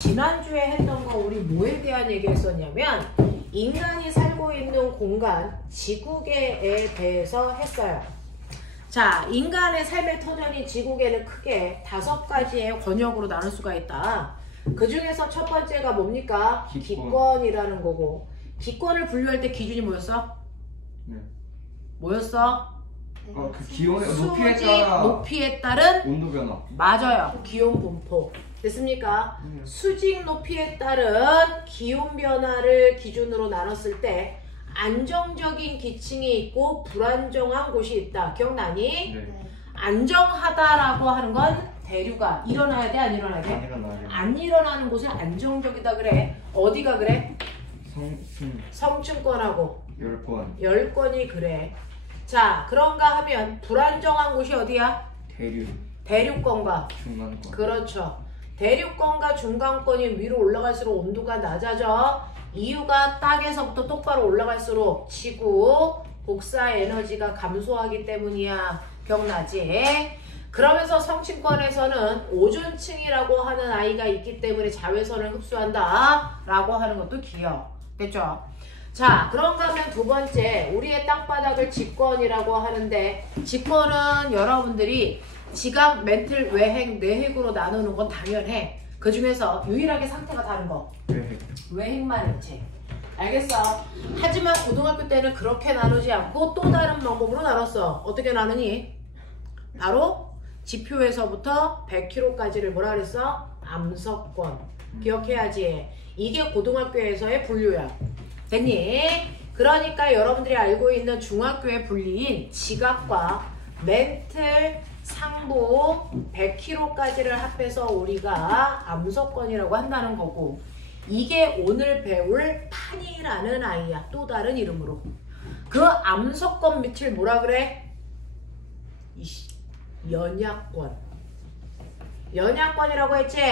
지난주에 했던 거 우리 뭐에 대한 얘기했었냐면 인간이 살고 있는 공간 지구계에 대해서 했어요. 자, 인간의 삶의 터전인 지구계는 크게 5가지의 권역으로 나눌 수가 있다. 그 중에서 첫 번째가 뭡니까? 기권이라는 거고, 기권을 분류할 때 기준이 뭐였어? 네. 뭐였어? 그 기온의 높이에 따른 온도 변화. 맞아요. 기온 분포. 됐습니까? 수직 높이에 따른 기온 변화를 기준으로 나눴을 때 안정적인 기층이 있고 불안정한 곳이 있다. 기억나니? 네. 안정하다라고 하는 건 대류가 일어나야 돼? 안 일어나야 돼? 안 일어나요. 안 일어나는 곳은 안정적이다 그래. 어디가 그래? 성층권하고 10권. 10권이 그래. 자, 그런가 하면 불안정한 곳이 어디야? 대류권과 중간권. 그렇죠. 대류권과 중간권이 위로 올라갈수록 온도가 낮아져. 이유가 땅에서부터 똑바로 올라갈수록 지구 복사 에너지가 감소하기 때문이야. 기억나지? 그러면서 성층권에서는 오존층이라고 하는 아이가 있기 때문에 자외선을 흡수한다 라고 하는 것도 기억됐죠? 자, 그런가 하면 두 번째, 우리의 땅바닥을 직권이라고 하는데, 직권은 여러분들이 지각, 멘틀, 외행, 내핵으로 나누는 건 당연해. 그 중에서 유일하게 상태가 다른 거. 외핵만 있지. 알겠어? 하지만 고등학교 때는 그렇게 나누지 않고 또 다른 방법으로 나눴어. 어떻게 나누니? 바로 지표에서부터 100km까지를 뭐라 그랬어? 암석권. 기억해야지. 이게 고등학교에서의 분류야. 됐니? 그러니까 여러분들이 알고 있는 중학교의 분리인 지각과 멘틀, 상부 100km까지를 합해서 우리가 암석권이라고 한다는 거고, 이게 오늘 배울 판이라는 아이야. 또 다른 이름으로. 그 암석권 밑을 뭐라 그래? 연약권. 연약권이라고 했지?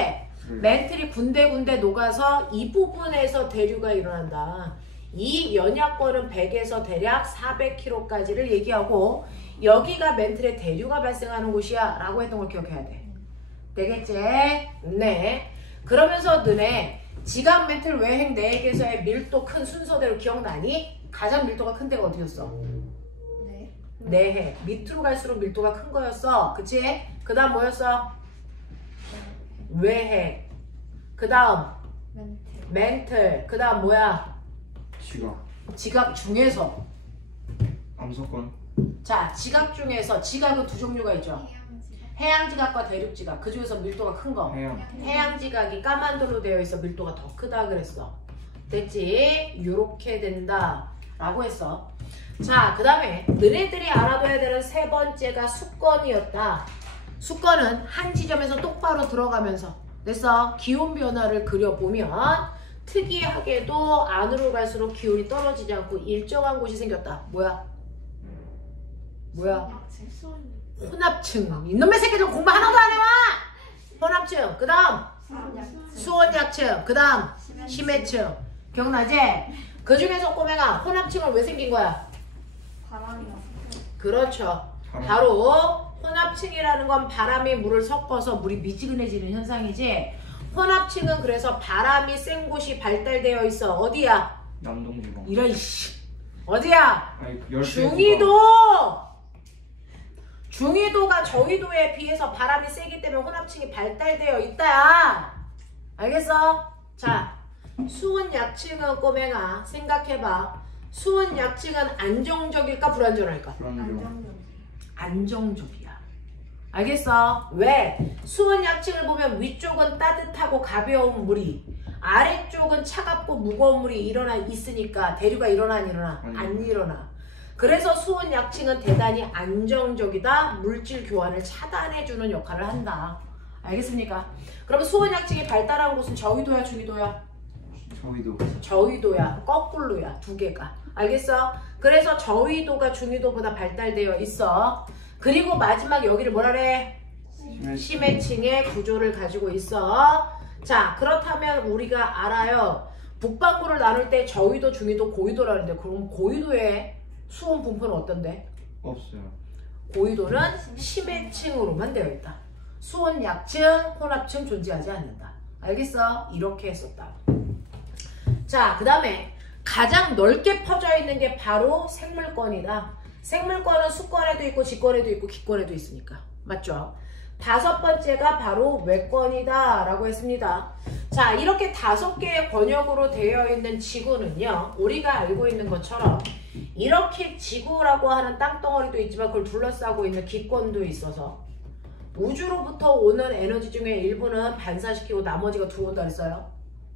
멘틀이 군데군데 녹아서 이 부분에서 대류가 일어난다. 이 연약권은 100에서 대략 400km까지를 얘기하고, 여기가 멘틀의 대류가 발생하는 곳이야 라고 했던 걸 기억해야 돼. 되겠지? 네. 그러면서 너네 지각, 멘틀, 외행, 내핵에서의 밀도 큰 순서대로 기억나니? 가장 밀도가 큰 데가 어디였어? 네. 내핵. 밑으로 갈수록 밀도가 큰 거였어. 그치? 그 다음 뭐였어? 외핵. 그 다음 멘틀. 그 다음 뭐야? 지각 중에서 암석권. 자, 지각 중에서 지각은 두 종류가 있죠. 해양지각과 대륙지각. 그 중에서 밀도가 큰 거. 해양지각이 까만 돌로 되어 있어 밀도가 더 크다 그랬어. 됐지? 요렇게 된다 라고 했어. 자, 그 다음에 너네들이 알아둬야 되는 세 번째가 수권이었다. 수권은 한 지점에서 똑바로 들어가면서, 됐어? 기온 변화를 그려보면 특이하게도 안으로 갈수록 기온이 떨어지지 않고 일정한 곳이 생겼다. 뭐야? 혼합층. 이놈의 새끼들 공부 하나도 안 해와! 혼합층. 그 다음 수온약층. 그 다음 심해층. 기억나지? 그 중에서 꼬맹아, 혼합층은 왜 생긴 거야? 그렇죠. 바로 혼합층이라는 건 바람이 물을 섞어서 물이 미지근해지는 현상이지. 혼합층은 그래서 바람이 센 곳이 발달되어 있어. 어디야? 남동지방. 이런 씨. 어디야? 중위도. 중위도가 저위도에 비해서 바람이 세기 때문에 혼합층이 발달되어 있다. 알겠어? 자, 수온약층은 꼬맹아 생각해봐. 수온약층은 안정적일까 불안정할까? 안정적이야. 알겠어? 왜? 수온약층을 보면 위쪽은 따뜻하고 가벼운 물이, 아래쪽은 차갑고 무거운 물이 일어나 있으니까 대류가 일어나 안 일어나? 안 일어나. 그래서 수온약층은 대단히 안정적이다. 물질 교환을 차단해주는 역할을 한다. 알겠습니까? 그럼 수온약층이 발달한 곳은 저위도야 중위도야? 저위도야. 거꾸로야. 두 개가. 알겠어? 그래서 저위도가 중위도보다 발달되어 있어. 그리고 마지막 여기를 뭐라 그래? 심해층의 구조를 가지고 있어. 자, 그렇다면 우리가 알아요. 북반구를 나눌 때 저위도, 중위도, 고위도라는데, 그럼 고위도의 수온 분포는 어떤데? 없어요. 고위도는 심해층으로만 되어 있다. 수온 약층, 혼합층 존재하지 않는다. 알겠어? 이렇게 했었다. 자, 그 다음에 가장 넓게 퍼져 있는 게 바로 생물권이다. 생물권은 수권에도 있고 직권에도 있고 기권에도 있으니까. 맞죠? 다섯 번째가 바로 외권이다 라고 했습니다. 자, 이렇게 5개의 권역으로 되어 있는 지구는요, 우리가 알고 있는 것처럼 이렇게 지구라고 하는 땅덩어리도 있지만 그걸 둘러싸고 있는 기권도 있어서 우주로부터 오는 에너지 중에 일부는 반사시키고 나머지가 들어온다 그랬어요.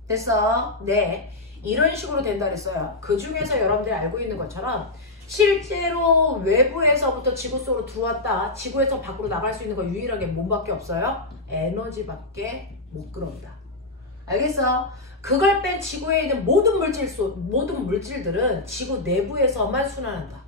됐어? 네. 이런 식으로 된다 그랬어요. 그 중에서 여러분들이 알고 있는 것처럼 실제로 외부에서부터 지구 속으로 들어왔다. 지구에서 밖으로 나갈 수 있는 건 유일하게 뭔밖에 없어요? 에너지밖에 못 끌어온다. 알겠어? 그걸 뺀 지구에 있는 모든 물질들은 지구 내부에서만 순환한다.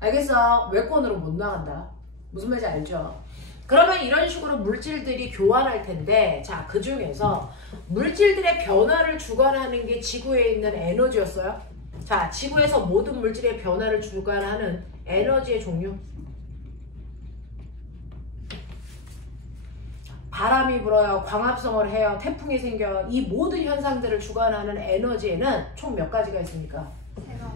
알겠어? 외권으로 못 나간다. 무슨 말인지 알죠? 그러면 이런 식으로 물질들이 교환할 텐데, 자, 그 중에서 물질들의 변화를 주관하는 게 지구에 있는 에너지였어요. 자, 지구에서 모든 물질의 변화를 주관하는 에너지의 종류. 바람이 불어요. 광합성을 해요. 태풍이 생겨요. 이 모든 현상들을 주관하는 에너지에는 총 몇 가지가 있습니까?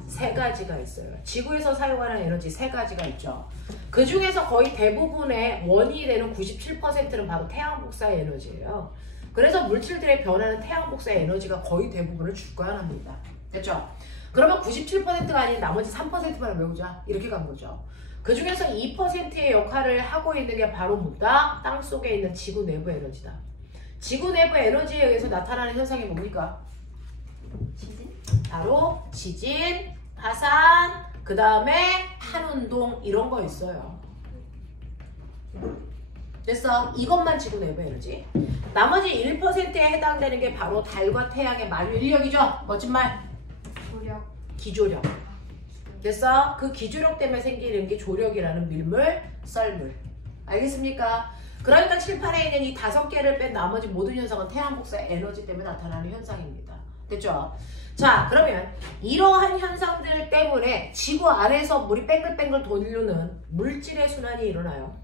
세 가지가 있어요. 지구에서 사용하는 에너지 3가지가 있죠. 그 중에서 거의 대부분의 원인이 되는 97%는 바로 태양 복사의 에너지예요. 그래서 물질들의 변화는 태양 복사의 에너지가 거의 대부분을 주관합니다. 됐죠? 그러면 97%가 아닌 나머지 3%만 외우자. 이렇게 간 거죠. 그 중에서 2%의 역할을 하고 있는 게 바로 뭐다? 땅 속에 있는 지구 내부 에너지다. 지구 내부 에너지에 의해서 나타나는 현상이 뭡니까? 지진? 바로 지진, 파산, 그 다음에 판운동 이런 거 있어요. 됐어? 이것만 지구 내부 에너지. 나머지 1%에 해당되는 게 바로 달과 태양의 만유 인력이죠. 멋진 말. 조력. 기조력. 됐어? 그 기조력 때문에 생기는 게 조력이라는 밀물, 썰물. 알겠습니까? 그러니까 칠판에 있는 이 5개를 뺀 나머지 모든 현상은 태양 복사의 에너지 때문에 나타나는 현상입니다. 됐죠? 자, 그러면 이러한 현상들 때문에 지구 안에서 물이 뺑글뺑글 돌리는 물질의 순환이 일어나요.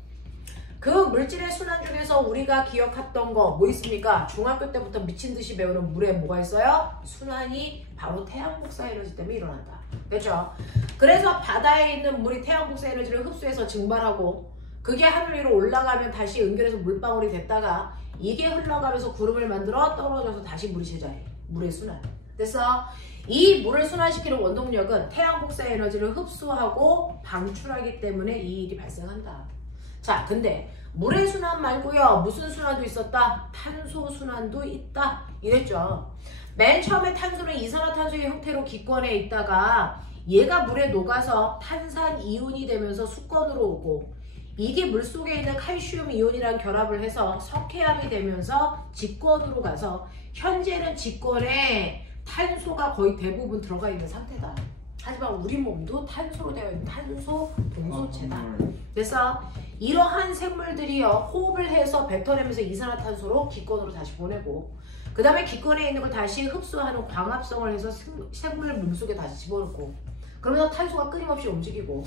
그 물질의 순환 중에서 우리가 기억했던 거 뭐 있습니까? 중학교 때부터 미친 듯이 배우는 물에 뭐가 있어요? 순환이 바로 태양 복사 에너지 때문에 일어난다. 됐죠? 그래서 바다에 있는 물이 태양 복사 에너지를 흡수해서 증발하고 그게 하늘 위로 올라가면 다시 연결해서 물방울이 됐다가 이게 흘러가면서 구름을 만들어 떨어져서 다시 물이 제자리에. 물의 순환. 됐어? 이 물을 순환시키는 원동력은 태양 복사 에너지를 흡수하고 방출하기 때문에 이 일이 발생한다. 자, 근데 물의 순환 말고요. 무슨 순환도 있었다? 탄소 순환도 있다. 이랬죠. 맨 처음에 탄소는 이산화탄소의 형태로 기권에 있다가 얘가 물에 녹아서 탄산이온이 되면서 수권으로 오고 이게 물속에 있는 칼슘 이온이랑 결합을 해서 석회암이 되면서 직권으로 가서 현재는 직권에 탄소가 거의 대부분 들어가 있는 상태다. 하지만 우리 몸도 탄소로 되어 있는 탄소 동소체다. 그래서 이러한 생물들이요 호흡을 해서 뱉어내면서 이산화탄소로 기권으로 다시 보내고 그 다음에 기권에 있는 걸 다시 흡수하는 광합성을 해서 생물 몸속에 다시 집어넣고 그러면서 탄소가 끊임없이 움직이고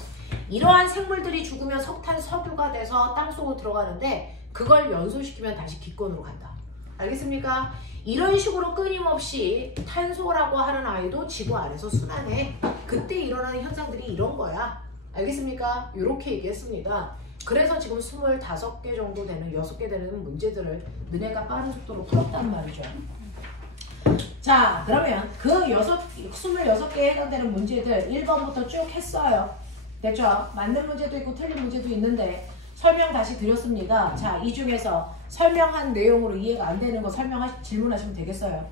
이러한 생물들이 죽으면 석탄, 석유가 돼서 땅속으로 들어가는데 그걸 연소시키면 다시 기권으로 간다. 알겠습니까? 이런 식으로 끊임없이 탄소라고 하는 아이도 지구 안에서 순환해. 그때 일어나는 현상들이 이런 거야. 알겠습니까? 이렇게 얘기했습니다. 그래서 지금 25개 정도 되는 6개 되는 문제들을 너네가 빠른 속도로 풀었단 말이죠. 자, 그러면 그 26개에 해당되는 문제들 1번부터 쭉 했어요. 됐죠? 맞는 문제도 있고 틀린 문제도 있는데 설명 다시 드렸습니다. 자, 이 중에서 설명한 내용으로 이해가 안 되는 거 질문하시면 되겠어요.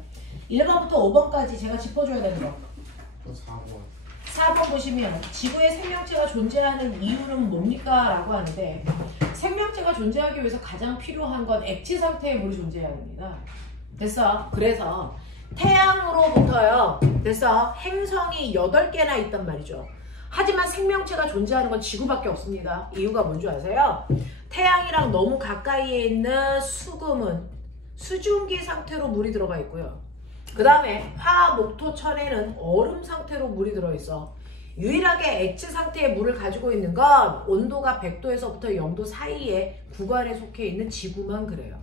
1번부터 5번까지 제가 짚어줘야 되는 거. 또 4번. 4번 보시면 지구에 생명체가 존재하는 이유는 뭡니까? 라고 하는데 생명체가 존재하기 위해서 가장 필요한 건 액체 상태의 물이 존재해야 됩니다. 됐어? 그래서 태양으로부터요. 됐어? 행성이 8개나 있단 말이죠. 하지만 생명체가 존재하는 건 지구밖에 없습니다. 이유가 뭔지 아세요? 태양이랑 너무 가까이에 있는 수금은 수증기 상태로 물이 들어가 있고요. 그 다음에 화, 목토, 천에는 얼음 상태로 물이 들어있어. 유일하게 액체 상태의 물을 가지고 있는 건 온도가 100도에서부터 0도 사이에 구간에 속해 있는 지구만 그래요.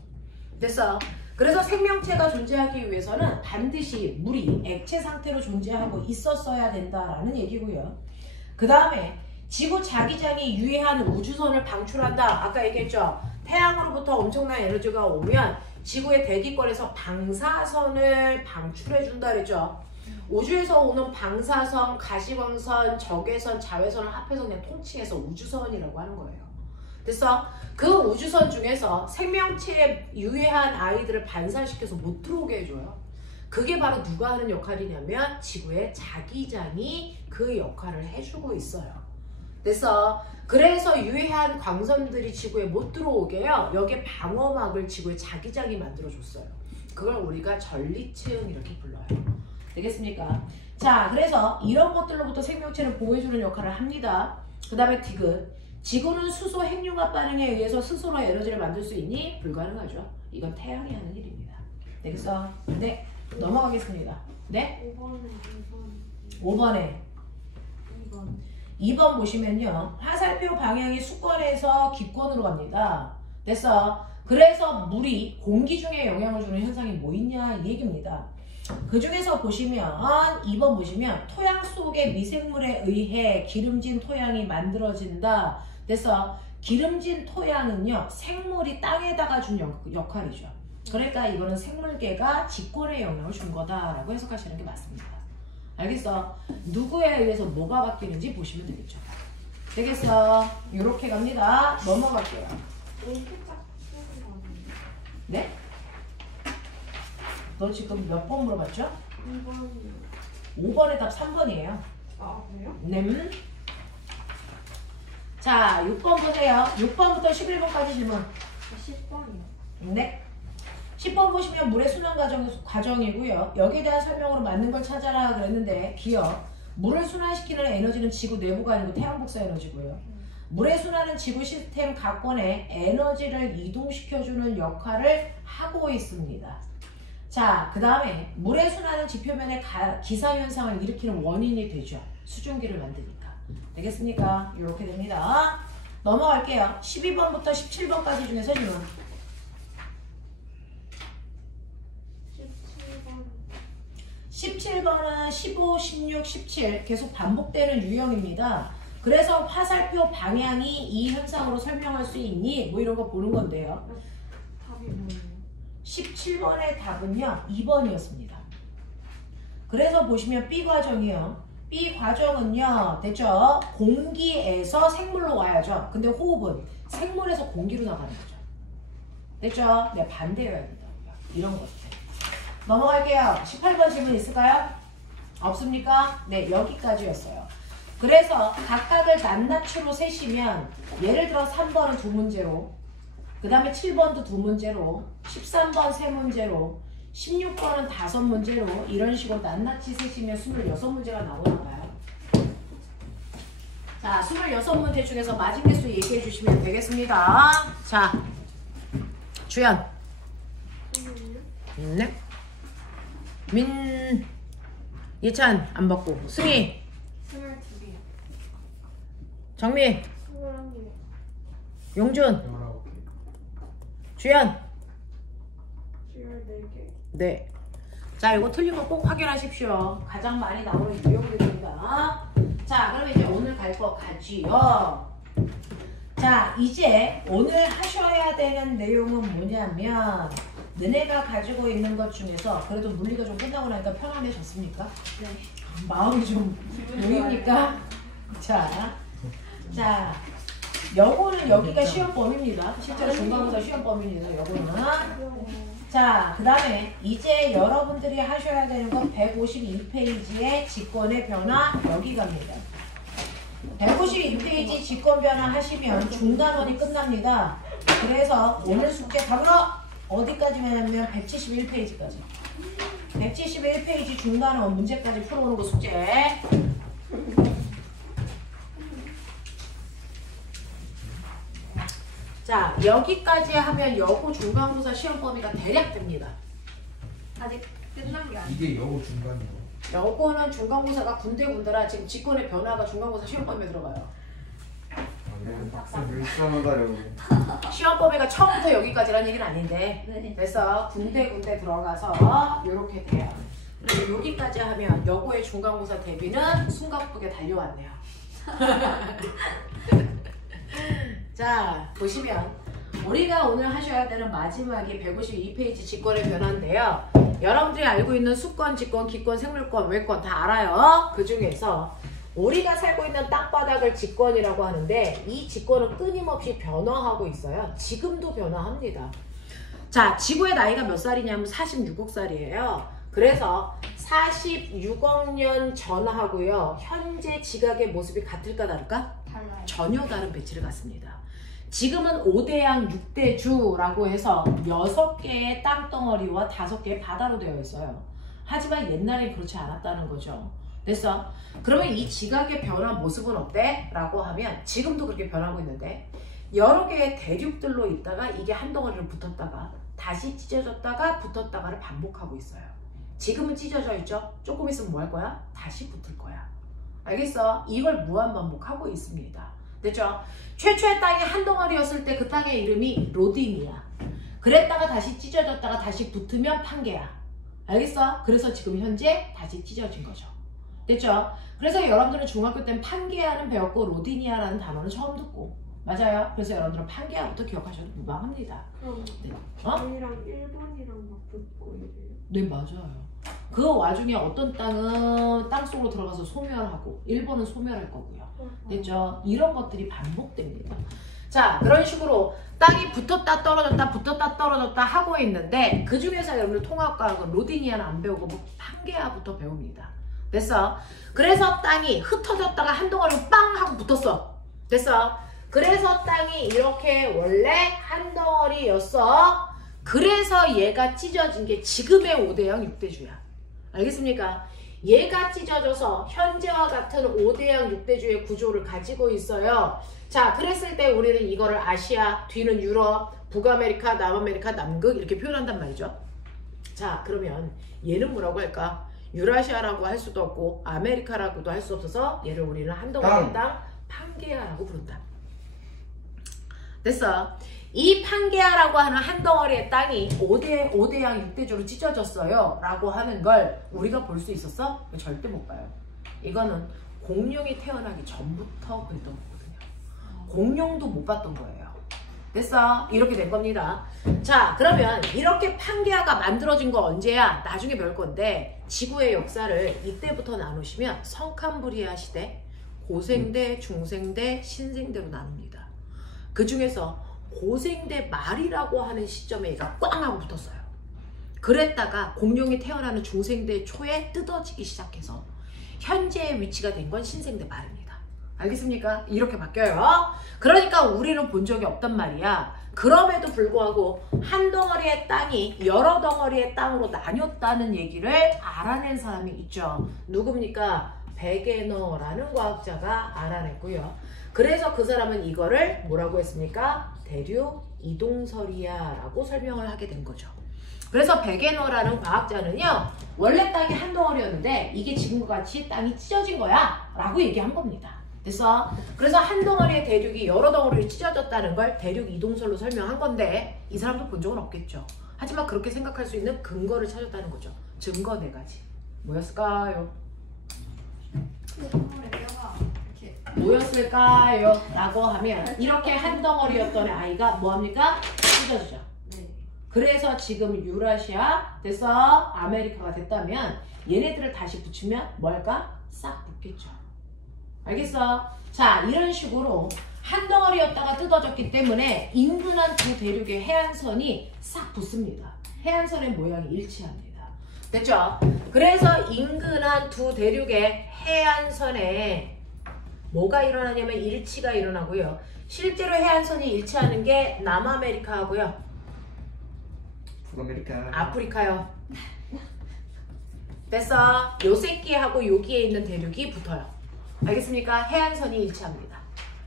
됐어? 그래서 생명체가 존재하기 위해서는 반드시 물이 액체 상태로 존재하고 있었어야 된다라는 얘기고요. 그 다음에 지구 자기장이 유해한 우주선을 방출한다. 아까 얘기했죠. 태양으로부터 엄청난 에너지가 오면 지구의 대기권에서 방사선을 방출해준다 그랬죠. 우주에서 오는 방사선, 가시광선, 적외선, 자외선을 합해서 그냥 통칭해서 우주선이라고 하는 거예요. 그래서 그 우주선 중에서 생명체에 유해한 아이들을 반사시켜서 못 들어오게 해줘요. 그게 바로 누가 하는 역할이냐면 지구의 자기장이 그 역할을 해주고 있어요. 그래서 유해한 광선들이 지구에 못 들어오게요. 여기에 방어막을 지구의 자기장이 만들어줬어요. 그걸 우리가 전리층 이렇게 불러요. 되겠습니까? 자, 그래서 이런 것들로부터 생명체를 보호해주는 역할을 합니다. 그 다음에 디귿. 지구는 수소 핵융합 반응에 의해서 스스로 에너지를 만들 수 있니? 불가능하죠. 이건 태양이 하는 일입니다. 되겠어? 네. 넘어가겠습니다. 네? 5번에 2번 보시면요. 화살표 방향이 수권에서 기권으로 갑니다. 됐어? 그래서 물이 공기 중에 영향을 주는 현상이 뭐 있냐 이 얘기입니다. 그 중에서 보시면 2번 보시면 토양 속의 미생물에 의해 기름진 토양이 만들어진다. 됐어? 기름진 토양은요. 생물이 땅에다가 준 역할이죠. 그러니까 이거는 생물계가 직권에 영향을 준 거다라고 해석하시는 게 맞습니다. 알겠어? 누구에 의해서 뭐가 바뀌는지 보시면 되겠죠. 되겠어? 이렇게 갑니다. 넘어갈게요. 네? 너 지금 몇 번 물어봤죠? 5번의 답 3번이에요. 아, 그래요? 네. 자, 6번 보세요. 6번부터 11번까지 질문. 10번이요. 네. 10번 보시면 물의 순환 과정이고요. 여기에 대한 설명으로 맞는 걸 찾아라 그랬는데 기억. 물을 순환시키는 에너지는 지구 내부가 아니고 태양 복사 에너지고요. 물의 순환은 지구 시스템 각권에 에너지를 이동시켜주는 역할을 하고 있습니다. 자, 그 다음에 물의 순환은 지표면의 기상현상을 일으키는 원인이 되죠. 수증기를 만드니까. 되겠습니까? 이렇게 됩니다. 넘어갈게요. 12번부터 17번까지 중에서 질문. 17번은 15, 16, 17 계속 반복되는 유형입니다. 그래서 화살표 방향이 이 현상으로 설명할 수 있니? 뭐 이런 거 보는 건데요. 답이 뭐예요? 17번의 답은요. 2번이었습니다. 그래서 보시면 B 과정이요. B 과정은요. 됐죠? 공기에서 생물로 와야죠. 근데 호흡은 생물에서 공기로 나가는 거죠. 됐죠? 네, 반대여야 된다고요. 이런 것들. 넘어갈게요. 18번 질문 있을까요? 없습니까? 네, 여기까지였어요. 그래서 각각을 낱낱이로 세시면 예를 들어 3번은 2문제로, 그 다음에 7번도 2문제로, 13번 3문제로, 16번은 5문제로 이런 식으로 낱낱이 세시면 26문제가 나오나 봐요. 자, 26문제 중에서 맞은 개수 얘기해 주시면 되겠습니다. 자, 주연. 네. 예찬 안 받고. 승희. 22개요. 정미. 21개. 용준. 19개. 주연. 14개. 네. 자, 이거 틀린 거 꼭 확인하십시오. 가장 많이 나오는 유형들입니다. 자, 그럼 이제 오늘 갈 거 가지요. 자, 이제 오늘 하셔야 되는 내용은 뭐냐면 너네가 가지고 있는 것 중에서 그래도 물리가 좀 끝나고 나니까 편안해졌습니까? 네. 마음이 좀 놓입니까? 자, 요거는 여기가 시험 범위입니다. 실제로 중간고사 시험 범위입니다. 요거는. 자, 그 다음에 이제 여러분들이 하셔야 되는 건 152페이지의 직권의 변화 여기 갑니다. 152페이지 직권 변화 하시면 중간원이 끝납니다. 그래서 오늘 숙제 답으로 어디까지만 하면 171페이지까지. 171페이지 중간원 문제까지 풀어오는 거 숙제. 자, 여기까지 하면 여고 중간고사 시험 범위가 대략 됩니다. 아직 끝난 게 아니에요. 이게 여고 중간이고. 여고는 중간고사가 군데군데라 지금 직권의 변화가 중간고사 시험 범위에 들어가요. 불쌍하다요. 시험 범위가 처음부터 여기까지란 얘기는 아닌데 네. 그래서 군데 들어가서 이렇게 돼요. 그리고 여기까지 하면 여고의 중간고사 대비는 숨가쁘게 달려왔네요. 자, 보시면 우리가 오늘 하셔야 되는 마지막이 152페이지 직권의 변화인데요. 여러분들이 알고 있는 수권, 직권, 기권, 생물권, 외권 다 알아요. 그 중에서 우리가 살고 있는 땅바닥을 직권이라고 하는데 이 직권은 끊임없이 변화하고 있어요. 지금도 변화합니다. 자, 지구의 나이가 몇 살이냐면 46억 살이에요. 그래서 46억 년 전하고요. 현재 지각의 모습이 같을까 다를까? 달라요. 전혀 다른 배치를 갖습니다. 지금은 5대양 6대주라고 해서 6개의 땅덩어리와 5개의 바다로 되어 있어요. 하지만 옛날엔 그렇지 않았다는 거죠. 됐어? 그러면 이 지각의 변화 모습은 어때? 라고 하면 지금도 그렇게 변하고 있는데 여러 개의 대륙들로 있다가 이게 한 덩어리로 붙었다가 다시 찢어졌다가 붙었다가를 반복하고 있어요. 지금은 찢어져 있죠? 조금 있으면 뭐 할 거야? 다시 붙을 거야. 알겠어? 이걸 무한반복하고 있습니다. 됐죠? 최초의 땅이 한 덩어리였을 때 그 땅의 이름이 로딘이야. 그랬다가 다시 찢어졌다가 다시 붙으면 판게야. 알겠어? 그래서 지금 현재 다시 찢어진 거죠. 됐죠? 그래서 여러분들은 중학교 때는 판게아는 배웠고 로디니아라는 단어는 처음 듣고 맞아요? 그래서 여러분들은 판게아부터 기억하셔도 무방합니다. 그럼 네. 저희랑 일본이랑 막 붙고 이래요. 네, 맞아요. 그 와중에 어떤 땅은 땅속으로 들어가서 소멸하고 일본은 소멸할 거고요. 됐죠? 이런 것들이 반복됩니다. 자, 그런 식으로 땅이 붙었다 떨어졌다 붙었다 떨어졌다 하고 있는데 그 중에서 여러분들 통합과학은 로디니아는 안 배우고 뭐 판게아부터 배웁니다. 됐어? 그래서 땅이 흩어졌다가 한 덩어리로 빵 하고 붙었어. 됐어? 그래서 땅이 이렇게 원래 한 덩어리였어. 그래서 얘가 찢어진 게 지금의 5대양 6대주야. 알겠습니까? 얘가 찢어져서 현재와 같은 5대양 6대주의 구조를 가지고 있어요. 자, 그랬을 때 우리는 이거를 아시아, 뒤는 유럽, 북아메리카, 남아메리카, 남극 이렇게 표현한단 말이죠. 자, 그러면 얘는 뭐라고 할까? 유라시아라고 할 수도 없고 아메리카라고도 할 수 없어서 얘를 우리는 한 덩어리의 땅 판게아라고 부른다. 됐어? 이 판게아라고 하는 한 덩어리의 땅이 5대양 6대주로 찢어졌어요 라고 하는 걸 우리가 볼 수 있었어? 절대 못 봐요. 이거는 공룡이 태어나기 전부터 그랬던 거거든요. 공룡도 못 봤던 거예요. 됐어? 이렇게 된 겁니다. 자, 그러면 이렇게 판게아가 만들어진 거 언제야? 나중에 배울 건데 지구의 역사를 이때부터 나누시면 성캄브리아 시대, 고생대, 중생대, 신생대로 나눕니다. 그 중에서 고생대 말이라고 하는 시점에 얘가 꽝 하고 붙었어요. 그랬다가 공룡이 태어나는 중생대 초에 뜯어지기 시작해서 현재의 위치가 된 건 신생대 말입니다. 알겠습니까? 이렇게 바뀌어요. 그러니까 우리는 본 적이 없단 말이야. 그럼에도 불구하고 한 덩어리의 땅이 여러 덩어리의 땅으로 나뉘었다는 얘기를 알아낸 사람이 있죠. 누굽니까? 베게너라는 과학자가 알아냈고요. 그래서 그 사람은 이거를 뭐라고 했습니까? 대륙 이동설이야 라고 설명을 하게 된 거죠. 그래서 베게너라는 과학자는요, 원래 땅이 한 덩어리였는데 이게 지금과 같이 땅이 찢어진 거야 라고 얘기한 겁니다. 됐어? 그래서 한 덩어리의 대륙이 여러 덩어리로 찢어졌다는 걸 대륙 이동설로 설명한 건데 이 사람도 본 적은 없겠죠. 하지만 그렇게 생각할 수 있는 근거를 찾았다는 거죠. 증거 4가지. 뭐였을까요? 뭐였을까요? 라고 하면 이렇게 한 덩어리였던 아이가 뭐합니까? 찢어지죠. 네. 그래서 지금 유라시아 됐어? 아메리카가 됐다면 얘네들을 다시 붙이면 뭐 할까? 싹 붙겠죠. 알겠어? 자, 이런 식으로 한 덩어리였다가 뜯어졌기 때문에 인근한 두 대륙의 해안선이 싹 붙습니다. 해안선의 모양이 일치합니다. 됐죠? 그래서 인근한 두 대륙의 해안선에 뭐가 일어나냐면 일치가 일어나고요. 실제로 해안선이 일치하는 게 남아메리카하고요. 북아메리카. 아프리카요. 됐어? 요 새끼하고 여기에 있는 대륙이 붙어요. 알겠습니까? 해안선이 일치합니다.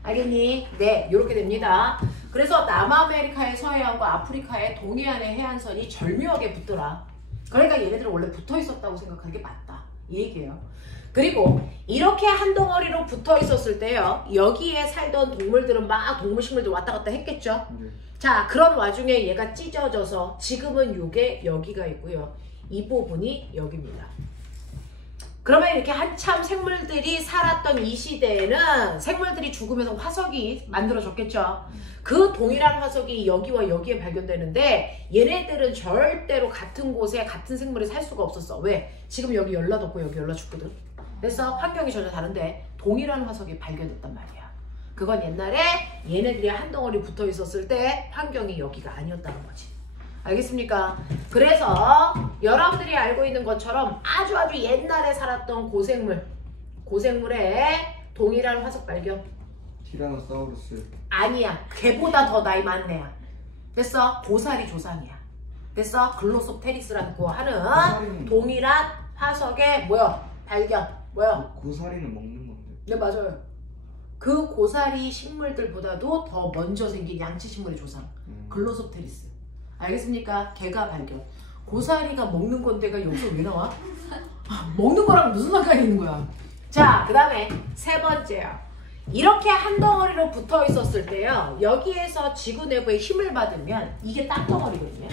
알겠니? 네, 이렇게 됩니다. 그래서 남아메리카의 서해안과 아프리카의 동해안의 해안선이 절묘하게 붙더라. 그러니까 얘네들은 원래 붙어 있었다고 생각하는 게 맞다. 이 얘기예요. 그리고 이렇게 한 덩어리로 붙어 있었을 때요. 여기에 살던 동물들은 막 동물식물들 왔다 갔다 했겠죠. 네. 자, 그런 와중에 얘가 찢어져서 지금은 요게 여기가 있고요. 이 부분이 여기입니다. 그러면 이렇게 한참 생물들이 살았던 이 시대에는 생물들이 죽으면서 화석이 만들어졌겠죠. 그 동일한 화석이 여기와 여기에 발견되는데 얘네들은 절대로 같은 곳에 같은 생물이 살 수가 없었어. 왜? 지금 여기 연락없고 여기 연락 죽거든. 그래서 환경이 전혀 다른데 동일한 화석이 발견됐단 말이야. 그건 옛날에 얘네들이 한 덩어리 붙어 있었을 때 환경이 여기가 아니었다는 거지. 알겠습니까? 그래서 여러분들이 알고 있는 것처럼 아주 옛날에 살았던 고생물의 동일한 화석 발견. 티라노사우루스. 아니야. 걔보다 더 나이 많은 애야. 됐어? 고사리 조상이야. 됐어? 글로소테리스라고 하는 동일한 화석의 발견. 고사리는 먹는 건데. 네, 맞아요. 그 고사리 식물들보다도 더 먼저 생긴 양치식물의 조상. 글로소테리스. 알겠습니까? 걔가 발견. 고사리가 먹는 건데가 여기서 왜 나와? 먹는 거랑 무슨 상관이 있는 거야? 자, 그 다음에 세 번째요. 이렇게 한 덩어리로 붙어 있었을 때요. 여기에서 지구 내부에 힘을 받으면 이게 땅덩어리거든요.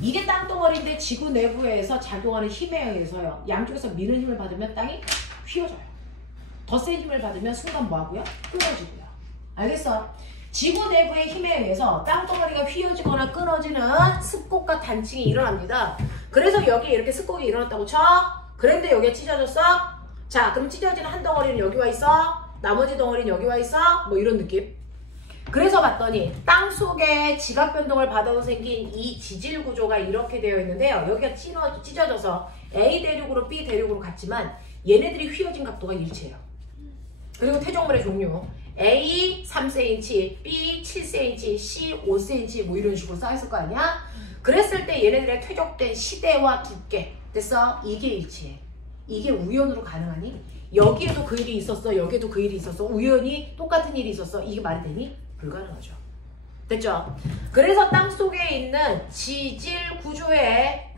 이게 땅덩어리인데 지구 내부에서 작용하는 힘에 의해서요. 양쪽에서 미는 힘을 받으면 땅이 휘어져요. 더 센 힘을 받으면 순간 뭐하고요? 끊어지고요. 알겠어? 지구 내부의 힘에 의해서 땅덩어리가 휘어지거나 끊어지는 습곡과 단층이 일어납니다. 그래서 여기에 이렇게 습곡이 일어났다고 쳐. 그런데 여기에 찢어졌어? 자, 그럼 찢어지는 한 덩어리는 여기 와 있어. 나머지 덩어리는 여기 와 있어. 뭐 이런 느낌. 그래서 봤더니 땅 속에 지각 변동을 받아서 생긴 이 지질 구조가 이렇게 되어 있는데요. 여기가 찢어져서 A 대륙으로 B 대륙으로 갔지만 얘네들이 휘어진 각도가 일치해요. 그리고 퇴적물의 종류. A 3cm, B 7cm, C 5cm 뭐 이런 식으로 쌓였을 거 아니야? 그랬을 때 얘네들의 퇴적된 시대와 두께. 됐어? 이게 일치해. 이게 우연으로 가능하니? 여기에도 그 일이 있었어. 여기에도 그 일이 있었어. 우연히 똑같은 일이 있었어. 이게 말이 되니? 불가능하죠. 됐죠? 그래서 땅속에 있는 지질 구조의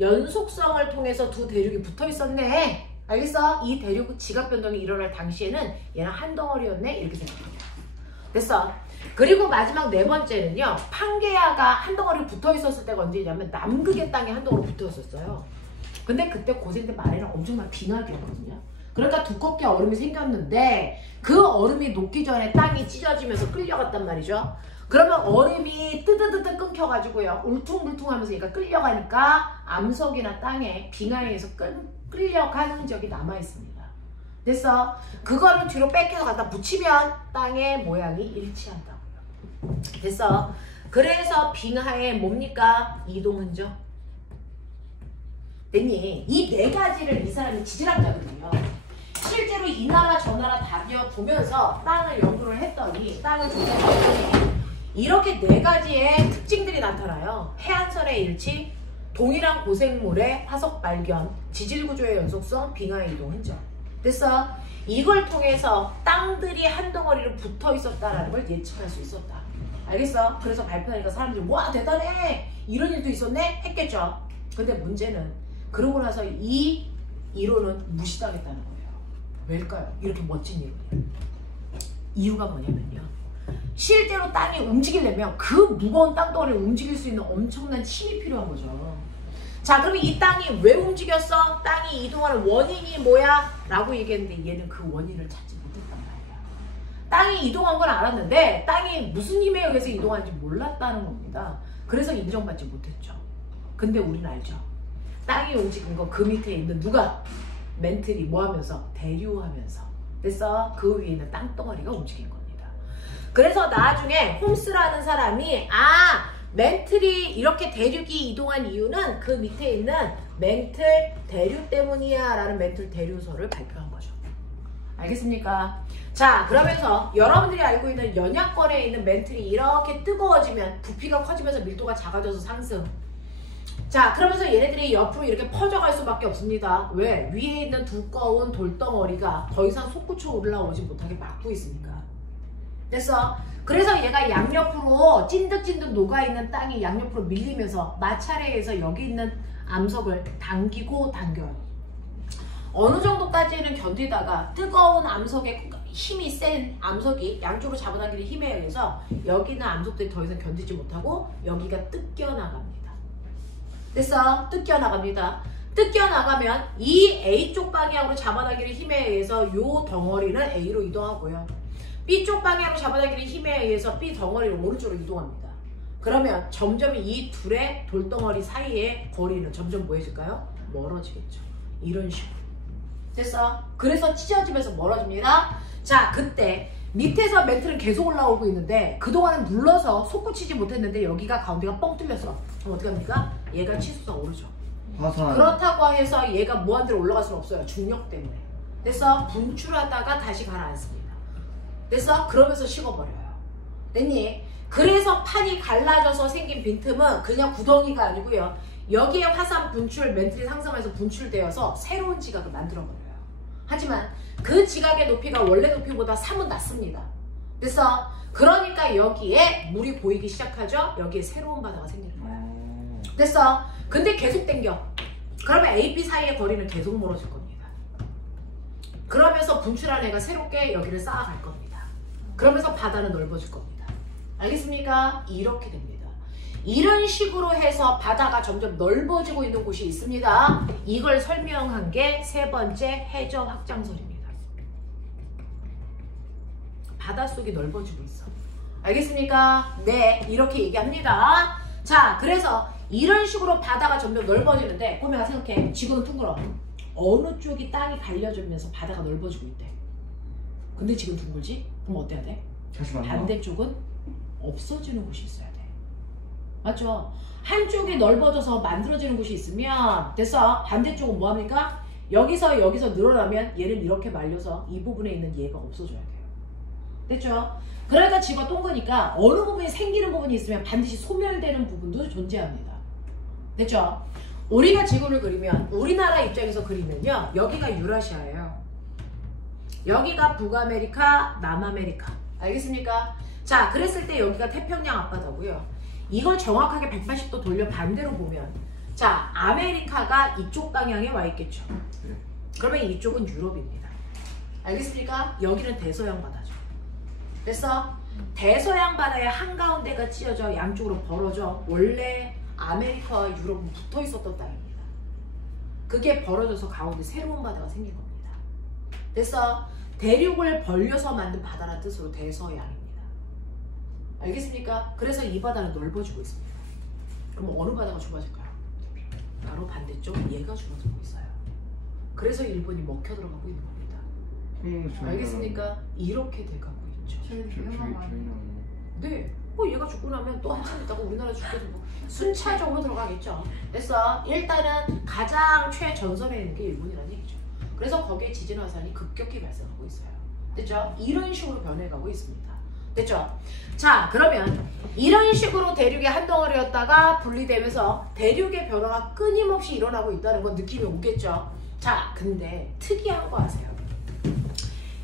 연속성을 통해서 두 대륙이 붙어 있었네. 알겠어? 이 대륙 지각 변동이 일어날 당시에는 얘는 한 덩어리였네. 이렇게 생각합니다. 됐어? 그리고 마지막 네 번째는요. 판게아가 한 덩어리 붙어 있었을 때가 언제냐면 남극의 땅에 한 덩어리 붙어 있었어요. 근데 그때 고생때 말에는 엄청난 빙하기였거든요. 그러니까 두껍게 얼음이 생겼는데 그 얼음이 녹기 전에 땅이 찢어지면서 끌려갔단 말이죠. 그러면 얼음이 뜨드드드 끊겨가지고요. 울퉁불퉁하면서 얘가 끌려가니까 암석이나 땅에 빙하에 의해서 끌려간 흔적이 남아있습니다. 됐어? 그거를 뒤로 뺏겨서 갖다 붙이면 땅의 모양이 일치한다고요. 됐어? 그래서 빙하에 뭡니까? 이동 흔적. 됐니? 이 네 가지를 이 사람이 지질학자거든요. 실제로 이 나라 저 나라 다녀보면서 땅을 연구를 했더니 땅을 조사했더니 이렇게 네 가지의 특징들이 나타나요. 해안선의 일치, 동일한 고생물의 화석 발견, 지질구조의 연속성, 빙하의 이동 흔적. 됐어? 이걸 통해서 땅들이 한 덩어리로 붙어 있었다라는 걸 예측할 수 있었다. 알겠어? 그래서 발표하니까 사람들이 와 대단해! 이런 일도 있었네? 했겠죠? 근데 문제는 그러고 나서 이 이론은 무시당했다는 거예요. 왜일까요? 이렇게 멋진 이론이에요. 이유가 뭐냐면요. 실제로 땅이 움직이려면 그 무거운 땅덩어리를 움직일 수 있는 엄청난 힘이 필요한 거죠. 자, 그러면 이 땅이 왜 움직였어? 땅이 이동하는 원인이 뭐야? 라고 얘기했는데 얘는 그 원인을 찾지 못했단 말이야. 땅이 이동한 건 알았는데 땅이 무슨 힘에 의해서 이동하는지 몰랐다는 겁니다. 그래서 인정받지 못했죠. 근데 우리는 알죠. 땅이 움직인 거 그 밑에 있는 누가? 멘틀이 뭐 하면서? 대류하면서. 그래서 그 위에 있는 땅덩어리가 움직인 겁니다. 그래서 나중에 홈스라는 사람이 멘틀이 이렇게 대륙이 이동한 이유는 그 밑에 있는 멘틀 대류 때문이야 라는 멘틀 대류설을 발표한 거죠. 알겠습니까? 자, 그러면서 여러분들이 알고 있는 연약권에 있는 멘틀이 이렇게 뜨거워지면 부피가 커지면서 밀도가 작아져서 상승. 자, 그러면서 얘네들이 옆으로 이렇게 퍼져갈 수밖에 없습니다. 왜? 위에 있는 두꺼운 돌덩어리가 더 이상 솟구쳐 올라오지 못하게 막고 있으니까. 됐어? 그래서 얘가 양옆으로 찐득찐득 녹아있는 땅이 양옆으로 밀리면서 마찰에 의해서 여기 있는 암석을 당기고 당겨요. 어느 정도까지는 견디다가 뜨거운 암석에 힘이 센 암석이 양쪽으로 잡아당기는 힘에 의해서 여기는 암석들이 더 이상 견디지 못하고 여기가 뜯겨나갑니다. 됐어? 뜯겨나갑니다. 뜯겨나가면 이 A쪽 방향으로 잡아당기는 힘에 의해서 이 덩어리는 A로 이동하고요. B쪽 방향으로 잡아당기는 힘에 의해서 B 덩어리는 오른쪽으로 이동합니다. 그러면 점점 이 둘의 돌덩어리 사이의 거리는 점점 뭐해질까요? 멀어지겠죠. 이런 식으로. 됐어? 그래서 찢어지면서 멀어집니다. 자, 그때 밑에서 멘틀은 계속 올라오고 있는데 그동안은 눌러서 솟구치지 못했는데 여기가 가운데가 뻥 뚫렸어. 그럼 어떻게 합니까? 얘가 치솟아 오르죠. 화산. 그렇다고 해서 얘가 무한대로 올라갈 수는 없어요. 중력 때문에. 됐어? 분출하다가 다시 가라앉습니다. 됐어? 그러면서 식어버려요. 됐니? 그래서 판이 갈라져서 생긴 빈틈은 그냥 구덩이가 아니고요. 여기에 화산 분출, 멘틀이 상승해서 분출되어서 새로운 지각을 만들어버려요. 하지만 그 지각의 높이가 원래 높이보다 3은 낮습니다. 됐어? 그러니까 여기에 물이 보이기 시작하죠? 여기에 새로운 바다가 생기는 거야. 됐어? 근데 계속 당겨. 그러면 A, B 사이의 거리는 계속 멀어질 겁니다. 그러면서 분출한 애가 새롭게 여기를 쌓아갈 겁니다. 그러면서 바다는 넓어질 겁니다. 알겠습니까? 이렇게 됩니다. 이런 식으로 해서 바다가 점점 넓어지고 있는 곳이 있습니다. 이걸 설명한 게 세 번째 해저 확장설입니다. 바닷속이 넓어지고 있어. 알겠습니까? 네, 이렇게 얘기합니다. 자, 그래서 이런 식으로 바다가 점점 넓어지는데 꼬매가 생각해. 지금은 둥글어. 어느 쪽이 땅이 갈려지면서 바다가 넓어지고 있대. 근데 지금 둥글지? 그럼 어때야 돼? 다시 만나. 반대쪽은 없어지는 곳이 있어야 돼. 맞죠? 한쪽이 넓어져서 만들어지는 곳이 있으면 됐어. 반대쪽은 뭐합니까? 여기서 늘어나면 얘는 이렇게 말려서 이 부분에 있는 얘가 없어져야 돼요. 됐죠? 그러니까 지구가 동그니까 어느 부분이 생기는 부분이 있으면 반드시 소멸되는 부분도 존재합니다. 됐죠? 우리가 지구를 그리면 우리나라 입장에서 그리면요. 여기가 유라시아예요. 여기가 북아메리카, 남아메리카. 알겠습니까? 자, 그랬을 때 여기가 태평양 앞바다고요. 이걸 정확하게 180도 돌려 반대로 보면 자, 아메리카가 이쪽 방향에 와 있겠죠. 네. 그러면 이쪽은 유럽입니다. 알겠습니까? 여기는 대서양 바다죠. 됐어? 대서양 바다의 한가운데가 찢어져 양쪽으로 벌어져 원래 아메리카와 유럽은 붙어 있었던 땅입니다. 그게 벌어져서 가운데 새로운 바다가 생긴 겁니다. 됐어? 대륙을 벌려서 만든 바다라는 뜻으로 대서양입니다. 알겠습니까? 그래서 이 바다는 넓어지고 있습니다. 그럼 어느 바다가 좁아질까요? 바로 반대쪽 얘가 좁아지고 있어요. 그래서 일본이 먹혀 들어가고 있는 겁니다. 알겠습니까? 이렇게 돼가고 있죠. 네. 뭐 얘가 죽고 나면 또 한참 있다가 우리나라 죽게 되고 순차적으로 들어가겠죠. 그래서 일단은 가장 최전선에 있는 게 일본이라는 얘기죠. 그래서 거기에 지진 화산이 급격히 발생하고 있어요. 됐죠? 이런 식으로 변해가고 있습니다. 됐죠? 자, 그러면 이런 식으로 대륙의 한 덩어리였다가 분리되면서 대륙의 변화가 끊임없이 일어나고 있다는 건 느낌이 오겠죠? 자, 근데 특이한 거 아세요?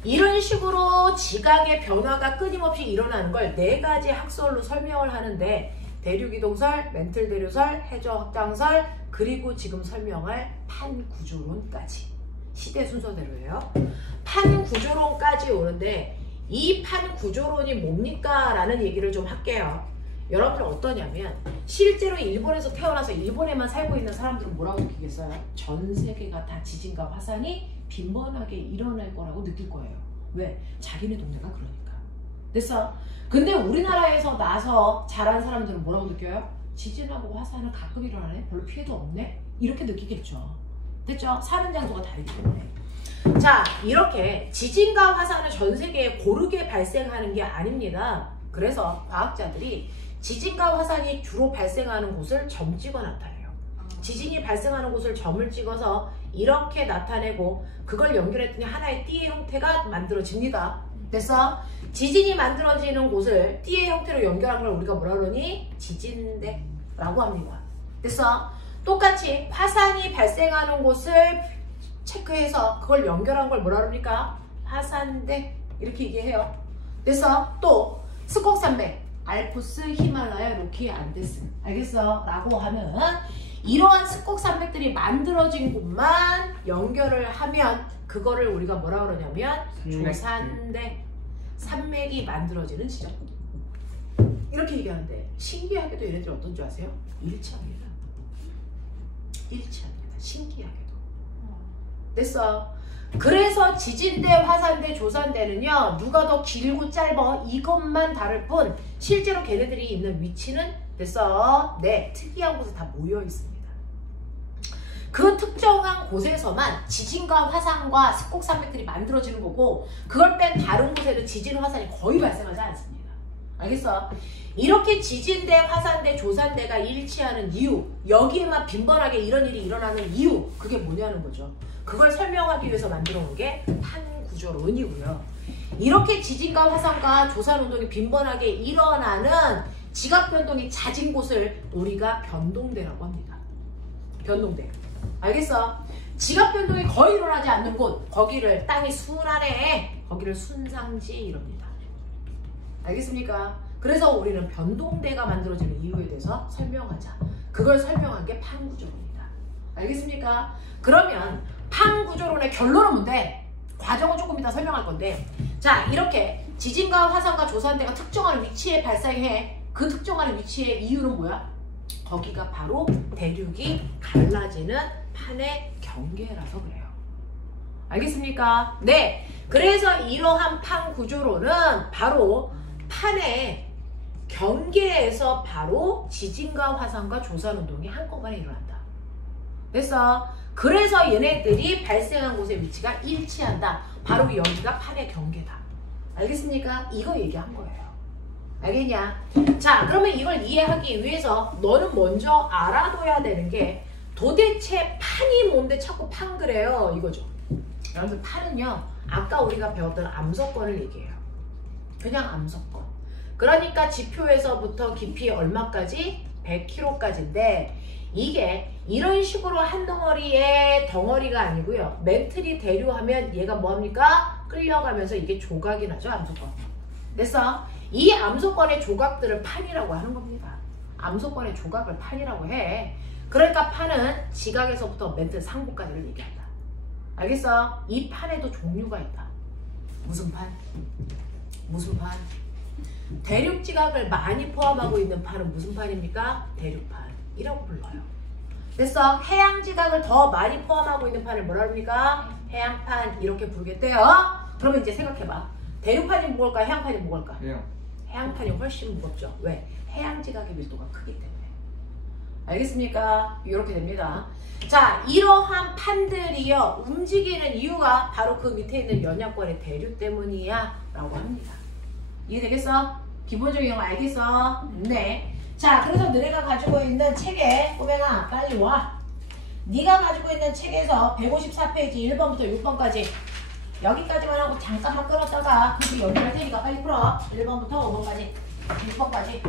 이런 식으로 지각의 변화가 끊임없이 일어나는 걸 네 가지 학설로 설명을 하는데 대륙이동설, 멘틀 대류설, 해저 확장설, 그리고 지금 설명할 판구조론까지 시대 순서대로예요. 판구조론까지 오는데 이 판구조론이 뭡니까? 라는 얘기를 좀 할게요. 여러분들 어떠냐면 실제로 일본에서 태어나서 일본에만 살고 있는 사람들은 뭐라고 느끼겠어요? 전 세계가 다 지진과 화산이 빈번하게 일어날 거라고 느낄 거예요. 왜? 자기네 동네가 그러니까. 됐어? 근데 우리나라에서 나서 자란 사람들은 뭐라고 느껴요? 지진하고 화산은 가끔 일어나네? 별로 피해도 없네? 이렇게 느끼겠죠. 됐죠? 사는 장소가 다르기 때문에. 자, 이렇게 지진과 화산은 전 세계에 고르게 발생하는 게 아닙니다. 그래서 과학자들이 지진과 화산이 주로 발생하는 곳을 점 찍어 나타내요. 지진이 발생하는 곳을 점을 찍어서 이렇게 나타내고 그걸 연결했더니 하나의 띠의 형태가 만들어집니다. 됐어? 지진이 만들어지는 곳을 띠의 형태로 연결한 걸 우리가 뭐라 그러니? 지진대라고 합니다. 됐어? 똑같이 화산이 발생하는 곳을 체크해서 그걸 연결한 걸 뭐라 그럽니까? 화산대 이렇게 얘기해요. 그래서 또 스콕산맥, 알프스, 히말라야, 로키, 안데스 알겠어? 라고 하면 이러한 스콕산맥들이 만들어진 곳만 연결을 하면 그거를 우리가 뭐라 그러냐면 산맥. 조산대, 산맥이 만들어지는 지점. 이렇게 얘기하는데 신기하게도 얘네들이 어떤 줄 아세요? 일치합니다. 일치합니다. 신기하게도. 됐어. 그래서 지진대, 화산대, 조산대는요 누가 더 길고 짧아 이것만 다를 뿐 실제로 걔네들이 있는 위치는 됐어. 네, 특이한 곳에 다 모여 있습니다. 그 특정한 곳에서만 지진과 화산과 습곡산맥들이 만들어지는 거고 그걸 뺀 다른 곳에는 지진, 화산이 거의 발생하지 않습니다. 알겠어? 이렇게 지진대, 화산대, 조산대가 일치하는 이유, 여기에만 빈번하게 이런 일이 일어나는 이유, 그게 뭐냐는 거죠. 그걸 설명하기 위해서 만들어 놓은 게 판구조론이고요. 이렇게 지진과 화산과 조산운동이 빈번하게 일어나는 지각변동이 잦은 곳을 우리가 변동대라고 합니다. 변동대. 알겠어? 지각변동이 거의 일어나지 않는 곳, 거기를 땅이 순하네, 거기를 순상지 이럽니다. 알겠습니까? 그래서 우리는 변동대가 만들어지는 이유에 대해서 설명하자. 그걸 설명한 게 판구조론이다. 알겠습니까? 그러면 판구조론의 결론은 뭔데? 과정은 조금 이따 설명할 건데, 자, 이렇게 지진과 화산과 조산대가 특정한 위치에 발생해. 그 특정한 위치의 이유는 뭐야? 거기가 바로 대륙이 갈라지는 판의 경계라서 그래요. 알겠습니까? 네. 그래서 이러한 판 구조로는 바로 판의 경계에서 바로 지진과 화산과 조산운동이 한꺼번에 일어난다. 됐어? 그래서 얘네들이 발생한 곳의 위치가 일치한다. 바로 여기가 판의 경계다. 알겠습니까? 이거 얘기한 거예요. 알겠냐? 자, 그러면 이걸 이해하기 위해서 너는 먼저 알아둬야 되는 게 도대체 판이 뭔데 자꾸 판 그래요? 이거죠. 여러분들 판은요, 아까 우리가 배웠던 암석권을 얘기해요. 그냥 암석권. 그러니까 지표에서부터 깊이 얼마까지? 100km까지인데 이게 이런 식으로 한 덩어리의 덩어리가 아니고요. 멘틀이 대류하면 얘가 뭐합니까? 끌려가면서 이게 조각이 나죠, 암석권. 됐어? 이 암석권의 조각들을 판이라고 하는 겁니다. 암석권의 조각을 판이라고 해. 그러니까 판은 지각에서부터 멘틀 상부까지를 얘기한다. 알겠어? 이 판에도 종류가 있다. 무슨 판? 무슨 판? 대륙 지각을 많이 포함하고 있는 판은 무슨 판입니까? 대륙판이라고 불러요. 됐어? 해양 지각을 더 많이 포함하고 있는 판을 뭐라 합니까? 해양판 이렇게 부르겠대요. 그러면 이제 생각해봐. 대륙판이 무거울까? 해양판이 무거울까? 해양판이 훨씬 무겁죠. 왜? 해양 지각의 밀도가 크기 때문에. 알겠습니까? 이렇게 됩니다. 자, 이러한 판들이요 움직이는 이유가 바로 그 밑에 있는 연약권의 대류 때문이야 라고 합니다. 이해되겠어? 기본적인 거 알겠어? 네. 자, 그래서 너네가 가지고 있는 책에 꼬맹아 빨리 와. 네가 가지고 있는 책에서 154페이지 1번부터 6번까지 여기까지만 하고 잠깐만 끊었다가 그리고 연결할 테니까 빨리 풀어. 1번부터 5번까지 6번까지.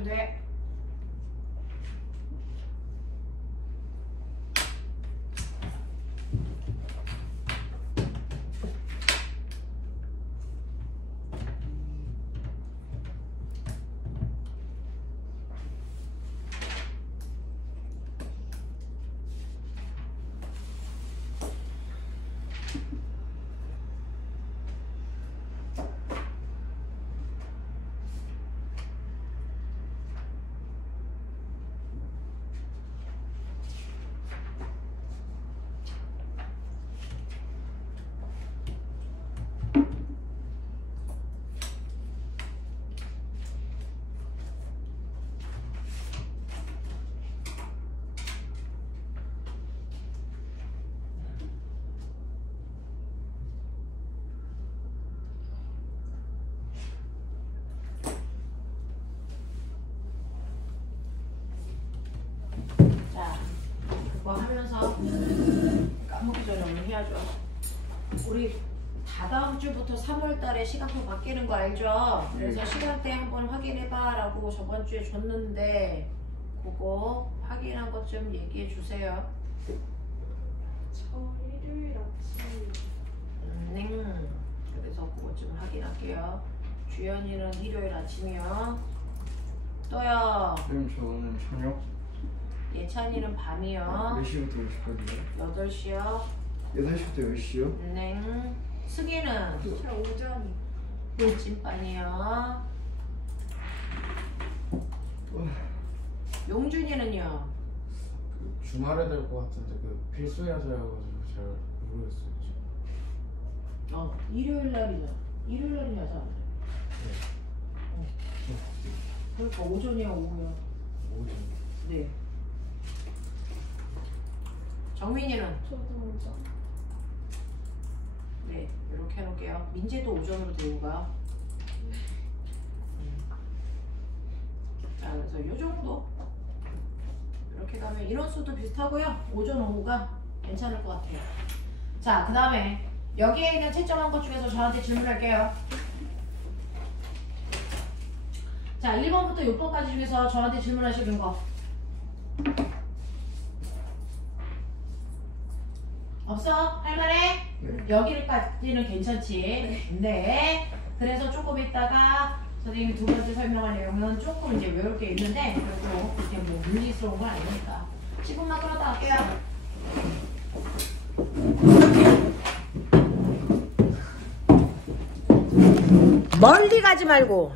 하시면 돼. 자, 그거 하면서 까먹기 전에 오늘 해야죠. 우리 다다음 주부터 3월 달에 시간표 바뀌는 거 알죠? 그래서 시간대 한번 확인해봐 라고 저번 주에 줬는데 그거 확인한 것 좀 얘기해 주세요. 저 일요일 아침 그래서 그것 좀 확인할게요. 주연이는 일요일 아침이요. 또요. 선생님 저는 저녁 예찬이는 밤이요. 몇 시부터 몇 시까지요? 8시요. 8시부터 10시요? 승희는 저 오전이 찐빵이요. 용준이는요. 그 주말에 될 것 같은데 그 필수야자여가지고 잘 모르겠어요. 지금. 일요일 날이죠. 일요일 날이 야자 안 돼. 그러니까 오전이야, 오후야. 오전. 네. 정민이는 저도 오전. 네, 이렇게 해놓을게요. 민재도 오전으로 데리고 가. 자, 그래서 요 정도. 이렇게 가면 인원수도 비슷하고요. 오전, 오후가 괜찮을 것 같아요. 자, 그 다음에 여기에 있는 채점한 것 중에서 저한테 질문할게요. 자, 1번부터 6번까지 중에서 저한테 질문하시는 거. 없어? 할만해? 네. 여기까지는 괜찮지? 네. 그래서 조금 있다가 선생님이 두 번째 설명할 내용은 조금 이제 외울 게 있는데 그래도 그게 뭐 물리스러운 건 아니니까 10분만 끌었다 갈게요. 멀리 가지 말고